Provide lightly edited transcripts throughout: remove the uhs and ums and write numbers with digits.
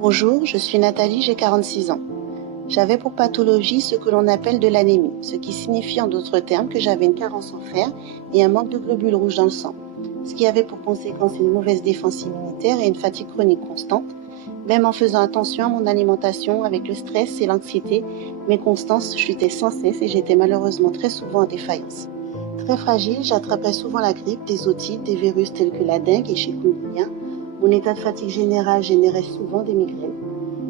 Bonjour, je suis Nathalie, j'ai 46 ans. J'avais pour pathologie ce que l'on appelle de l'anémie, ce qui signifie en d'autres termes que j'avais une carence en fer et un manque de globules rouges dans le sang, ce qui avait pour conséquence une mauvaise défense immunitaire et une fatigue chronique constante. Même en faisant attention à mon alimentation, avec le stress et l'anxiété, mes constances chutaient sans cesse et j'étais malheureusement très souvent en défaillance. Très fragile, j'attrapais souvent la grippe, des otites, des virus tels que la dengue et chikungunya. Mon état de fatigue générale générait souvent des migraines.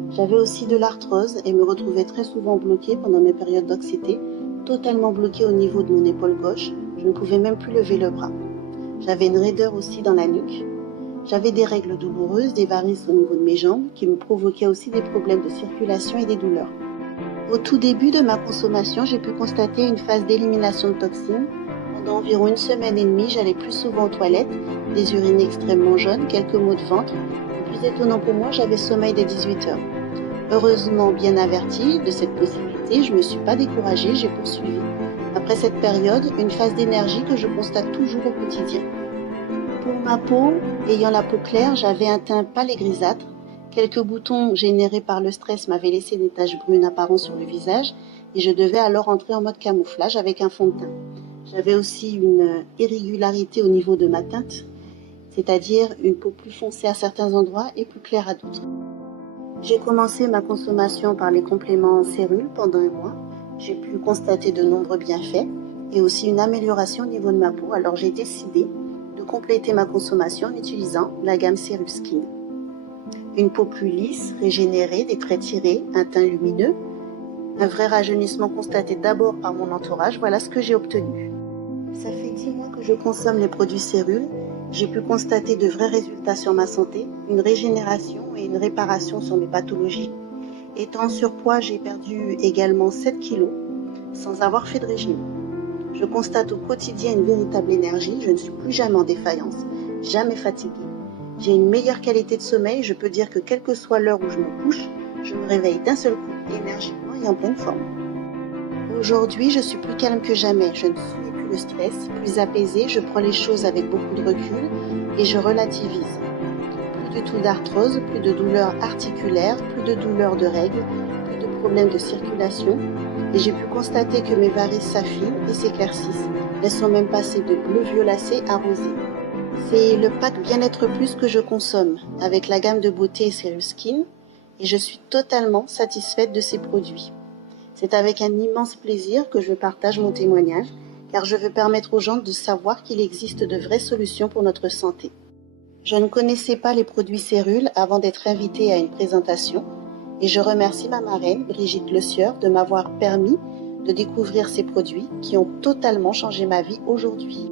J'avais aussi de l'arthrose et me retrouvais très souvent bloquée pendant mes périodes d'anxiété, totalement bloquée au niveau de mon épaule gauche. Je ne pouvais même plus lever le bras. J'avais une raideur aussi dans la nuque. J'avais des règles douloureuses, des varices au niveau de mes jambes qui me provoquaient aussi des problèmes de circulation et des douleurs. Au tout début de ma consommation, j'ai pu constater une phase d'élimination de toxines. Pendant environ une semaine et demie, j'allais plus souvent aux toilettes, des urines extrêmement jaunes, quelques maux de ventre. Le plus étonnant pour moi, j'avais sommeil dès 18 heures. Heureusement bien avertie de cette possibilité, je ne me suis pas découragée, j'ai poursuivi. Après cette période, une phase d'énergie que je constate toujours au quotidien. Pour ma peau, ayant la peau claire, j'avais un teint pâle et grisâtre. Quelques boutons générés par le stress m'avaient laissé des taches brunes apparentes sur le visage et je devais alors entrer en mode camouflage avec un fond de teint. J'avais aussi une irrégularité au niveau de ma teinte, c'est-à-dire une peau plus foncée à certains endroits et plus claire à d'autres. J'ai commencé ma consommation par les compléments en cérules pendant un mois. J'ai pu constater de nombreux bienfaits et aussi une amélioration au niveau de ma peau, alors j'ai décidé de compléter ma consommation en utilisant la gamme Ceruskin. Une peau plus lisse, régénérée, des traits tirés, un teint lumineux, un vrai rajeunissement constaté d'abord par mon entourage, voilà ce que j'ai obtenu. Ça fait 10 mois que je consomme les produits Cérules. J'ai pu constater de vrais résultats sur ma santé, une régénération et une réparation sur mes pathologies. Étant en surpoids, j'ai perdu également 7 kilos sans avoir fait de régime. Je constate au quotidien une véritable énergie, je ne suis plus jamais en défaillance, jamais fatiguée. J'ai une meilleure qualité de sommeil, je peux dire que quelle que soit l'heure où je me couche, je me réveille d'un seul coup, énergiquement et en pleine forme. Aujourd'hui, je suis plus calme que jamais, je ne subis plus le stress, plus apaisée, je prends les choses avec beaucoup de recul et je relativise. Plus du tout d'arthrose, plus de douleurs articulaires, plus de douleurs de règles, plus de problèmes de circulation et j'ai pu constater que mes varices s'affinent et s'éclaircissent. Elles sont même passées de bleu violacé à rosé. C'est le pack Bien-être Plus que je consomme avec la gamme de beauté Ceruskin et je suis totalement satisfaite de ces produits. C'est avec un immense plaisir que je partage mon témoignage car je veux permettre aux gens de savoir qu'il existe de vraies solutions pour notre santé. Je ne connaissais pas les produits Cérules avant d'être invitée à une présentation et je remercie ma marraine Brigitte Le Sieur de m'avoir permis de découvrir ces produits qui ont totalement changé ma vie aujourd'hui.